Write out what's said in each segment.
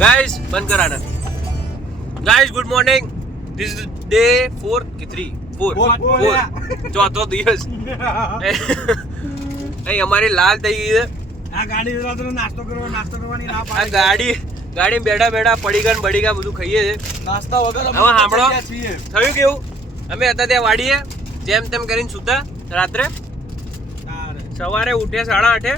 Guys बंद कराना। Guys good morning, this is day 4 की 3 4 ચોથો દિવસ અહીં અમારી લાલ થઈ ગઈ છે આ ગાડી નાસ્તો કરવાની ના આ ગાડી બેઠા બેઠા પડીગા બડીગા બધું ખાઈએ છે નાસ્તા વગર હવે સાંભળો થયું કેવું, અમે હતા ત્યાં વાડીએ જેમ તેમ કરીને સુતા રાત્રે, સવારે ઉઠ્યા 8:30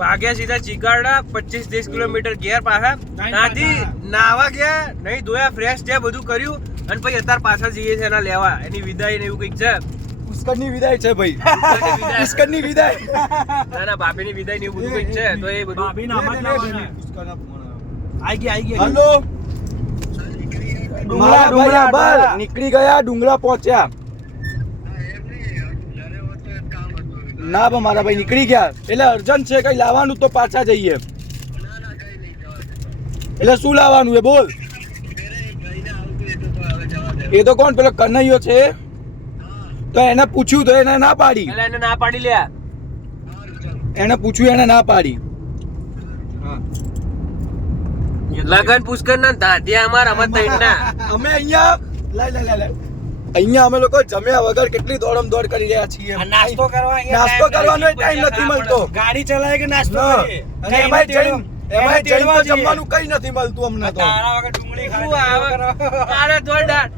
ભાગ્યા સીધા ચીકાડા 25-30 કિલોમીટર ઘેર પાછા, ત્યાંથી નાવા ગયા, નહીં ધોયા, ફ્રેશ થયા, બધું કર્યું અને પછી અત્યારે પાછા જઈએ છે એના લેવા, એની વિદાય ને એવું કંઈક છે. પુષ્કરની વિદાય છે ભાઈ, પુષ્કરની વિદાય ના ભાભીની વિદાય ને એવું બધું કંઈક છે, તો એ બધું ભાભી નામ જ લાવવાના. આઈ ગયા હેલો ડુંગરા બરાબર નીકળી ગયા, ડુંગરા પહોંચ્યા ના પણ મારા ભાઈ નીકળી ગયા, એટલે અર્જન્ટ છે કઈ લાવવાનું તો પાછા જઈએ. એટલે શું લાવવાનું એ બોલ. એ તો કોણ પેલો કનૈયો છે, તો એને પૂછ્યું તો એને ના પાડી, એટલે એને ના પાડી લ્યા, એને પૂછ્યું એને ના પાડી. લગન પુષ્કર ના દાદિયા અમાર અમે તૈના અમે અહીંયા અહીંયા અમે લોકો જમ્યા વગર કેટલી દોડમ દોડ કરી રહ્યા છીએ. નાસ્તો કરવાનો ટાઈમ નથી મળતો, ગાડી ચલાવે કે નાસ્તો કરીએ, અને એમાં જઈને તો જમવાનું કઈ નથી મળતું અમને તો. તારા વગર ડુંગળી અરે તો ડાળ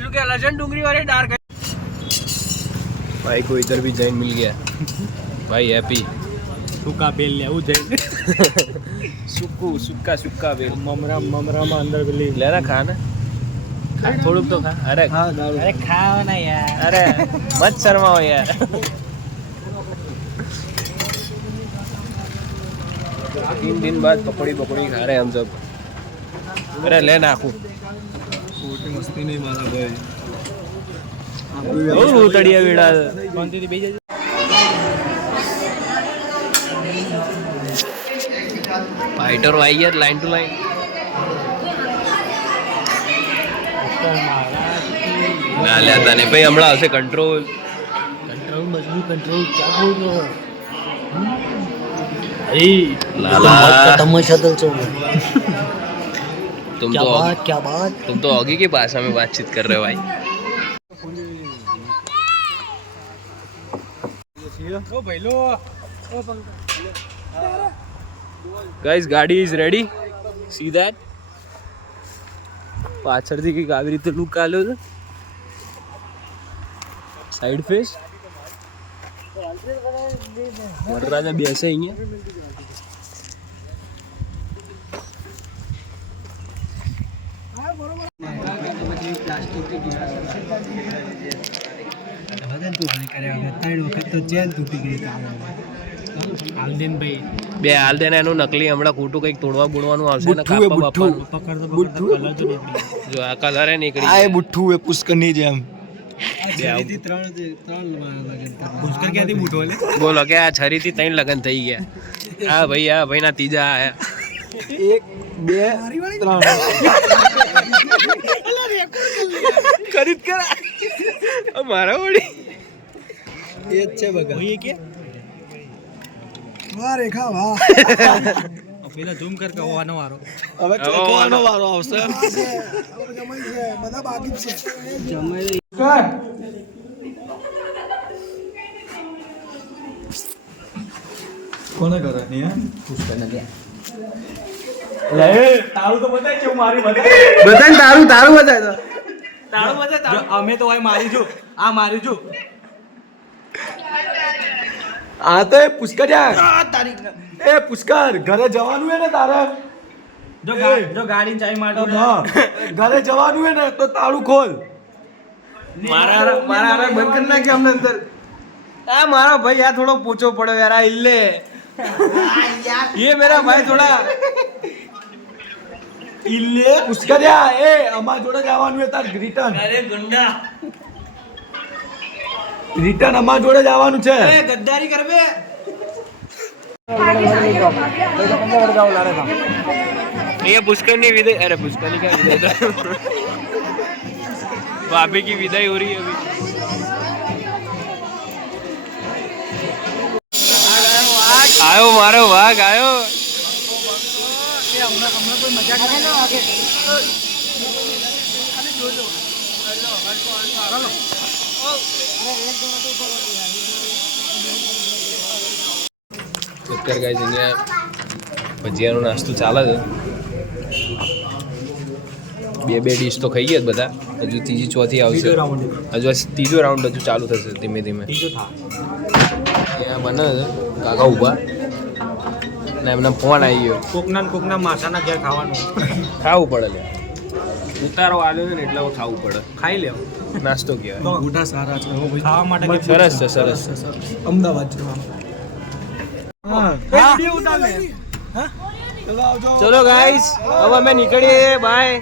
શું કે લસણ ડુંગળી વાળી ડાળ भाई को इधर भी जैन मिल गया भाई, हैप्पी સુકા બેલ લેવું છે, सुक्का बेल મમરા માં અંદર પેલી लेना खाना खा थोड़ुक तो खा, अरे અરે ખાવ ના યાર, अरे मत शर्माओ यार 3 दिन बाद पकौड़ी खा रहे हैं हम सब. अरे ले नाखू ખોટી મસ્તી નહીં મારા ભાઈ. બહુ ઉતડિયા વેડા શાંતિથી બેસી જજો. ફાઈટર આવી ગયા લાઈન ટુ લાઈન. ના લેતા નહીં ભાઈ, હમણાં આવશે કંટ્રોલ મજબૂત કંટ્રોલ ક્યાં બોલ રહો लाला तमाशा चल क्या बात तुम तो ऑगी की भाषा में बातचीत कर रहे हो भाई. गाइस गाड़ी इज रेडी, सी दैट. પાછળથી કંઈક આવી રીતે લુક આલ્યો છે, સાઈડ ફેસ વરરાજા બેસે અહીંયા. બે હાલ દે ને એનું નકલી હમણાં ખોટું કંઈક તોડવા બોડવાનું આવશે ને કાપવા બાપવાનું. જો આ કલર એ નીકળી આ એ બુઠ્ઠું એ પુષ્કરની જેમ. બોલો કે આ છરીથી 3 લગન થઈ ગયા. હા ભાઈ ના ત્રીજા આયા. 1 2 3 ખરીદ કરા મારા વળી એ જ છે બગા. ઓય કે વાહ રેખા વાહ. પેલા ઝૂમ કર કે હોવાનો વારો, હવે ચોથવાનો વારો આવશે. જમાઈ છે બધા બાકી છે, જમાઈ કોને કરે ની હે પુષ્કરને લે લે તારું તો બતાય છે, મારી બતાય તારું બતાય તો અમે તો ભાઈ મારી જો આ મારી જો આ તો પુષ્કર યાર તારી પુષ્કર ઘરે જવાનું હે ને તારે, જો ગાડી ચાવી મારતો ઘરે જવાનું હે ને તો તાળું ખોલ. મારા બંધ કરી નાખે અમને અંદર. આ મારા ભાઈ આ થોડો પૂછો પડ્યો યાર, આ ઇલ્લે ये मेरा भाई थोड़ा इल्ले पुष्करिया ए અમાર જોડે જવાનું હે તાર રિટર્ન. અરે ગુંડા રિટર્ન અમાર જોડે જવાનું છે. એ ગદ્દારી કરબે ये पुष्कर की विदाई, अरे पुष्कर का विदाई था भाभी की विदाई हो रही है अभी. आयो मारो वाघ आयो. અત્યારે ગાઈસ અહીંયા ભજીયાનો નાસ્તો ચાલે છે. બે ડીશ તો ખાઈ ગયા બધા, હજુ ત્રીજી ચોથી આવશે. હજુ ત્રીજો રાઉન્ડ હજુ ચાલુ થશે ધીમે ધીમે. અહીંયા બને છે કાકા ઊભા ને એમના ફોન આવી ગયો. કોકના માસાના ઘેર ખાવાનું ખાવું પડે લે, ઉતારો આવ્યો છે ને એટલે ખાવું પડે. ખાઈ લેવ. નાસ્તો કહેવાય. ગોઠા સારા છે ખાવા માટે. સરસ છે, સરસ છે. અમદાવાદ છે. ચલો ગાઈસ, હવે અમે નીકળીએ. બાય.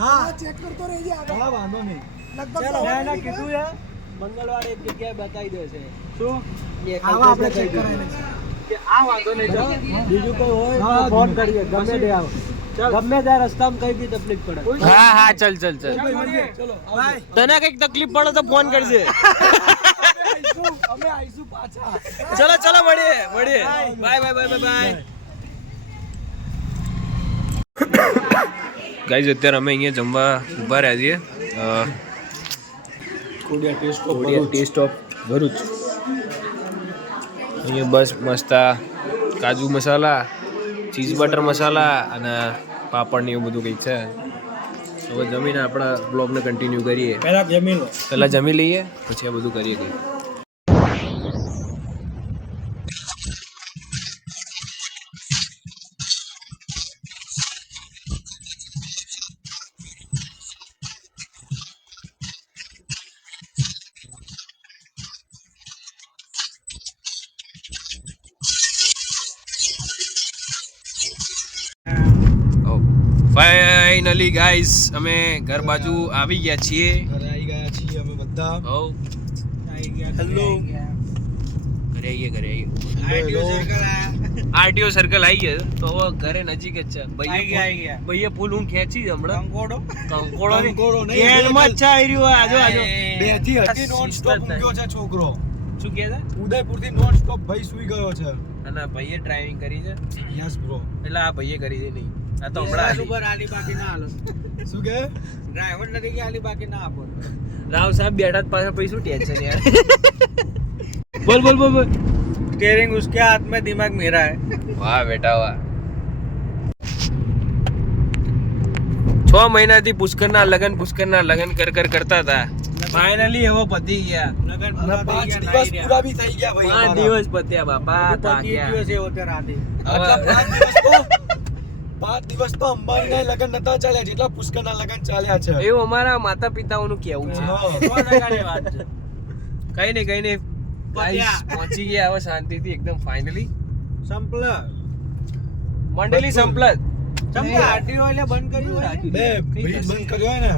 હા વાંધો નહીં. લગભગ કીધું છે મંગળવારે એક જગ્યાએ બતાવી દેશે. શું આવા આપણે ચેક કરાવીને કે આ વાંધો નહીં. ચાલો બીજું કોઈ હોય તો ફોન કરીએ. ગમે તે આવો, ગમે ત્યાં રસ્તામાં કઈ બી તકલીફ પડે. હા હા, ચલ ચલ ચલ. ચલો બાય. તને કઈક તકલીફ પડે તો ફોન કરજે. અમે આવીશું પાછા. ચલો ચલો, મળીએ. Bye bye bye bye. Guys, અત્યારે અમે અહીંયા જમવા ઊભા રહ્યા છીએ. Khodiyar taste of Bharuch. અહીંયા બસ મસ્ત કાજુ મસાલા, ચીઝ બટર મસાલા અને પાપડ ને એવું બધું કંઈક છે. હવે જમીને આપણા બ્લોગને કન્ટિન્યુ કરીએ. પહેલાં જમી લઈએ, પછી આ બધું કરીએ કંઈક. ફાઇનલી ગાઈસ, અમે ઘર બાજુ આવી ગયા છીએ. ઘરે આવી ગયા છીએ અમે બધા. હો, હેલો. ઘરે આવીએ. આરટીઓ સર્કલ આવી ગયા. તો હવે ઘરે નજીક જ છે. ભાઈએ ફૂલ હું ખેંચી જ હમણાં. કંકોડો નહીં. એનમાં જ છે. આજો આજો. બે થી હતી નોન સ્ટોપ ઊંઘ્યો છે છોકરો. શું કહે છે? ઉદયપુર થી નોન સ્ટોપ ભાઈ સુઈ ગયો છે. અને ભાઈએ ડ્રાઇવિંગ કરી છે. Yes bro. એટલે આ ભાઈએ કરી છે નહીં. આ તો હમણાં આલી બાકી ના હાલો. શું કે ડ્રાઈવર નથી કે આલી બાકી ના આપો. રાવ સાહેબ બેઠા જ પાછા પછી શું ટેન્શન યાર. બોલ. स्टीयरिंग उसके हाथ में दिमाग मेरा है. વાહ બેટા વાહ. 6 મહિનાથી પુષ્કરના લગન કરતા હતા. ફાઇનલી હવે પતી ગયા. અને 5 દિવસ પૂરા भी થઈ ગયા ભાઈ. 5 દિવસ પત્યા બાપા. દિવસ એવો તે રાતે. 5 દિવસ તો અંબાણીના લગન નતા ચાલ્યા જેટલા પુષ્કરના લગન ચાલ્યા છે. એવું અમારા માતા પિતાઓનું કહેવું છે. કઈ નહીં ગાઈસ, પહોંચી ગયા હવે શાંતિથી એકદમ. ફાઇનલી મંડળી સંપલત. આરટીઓ એટલે બંધ કર્યું હોય બે બ્રિજ બંધ કર્યો હોય ને.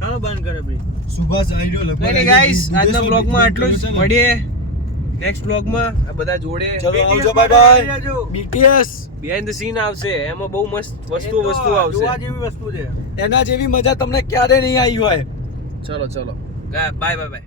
કાનો બંધ કરે બ્રિજ? સુભાષ આઈડિયો લગભગ. કઈ નહીં ગાઈસ, આજના બ્લોગમાં આટલું જ. મળીએ નેક્સ્ટ બ્લોગમાં આ બધા જોડે. ચલો આવજો, bye bye. BTS behind the scene આવશે. એમાં બહુ મસ્ત વસ્તુ આવશે. જોવા જેવી વસ્તુ છે. એના જેવી મજા તમને ક્યારે નહીં આવી હોય. ચલો બાય.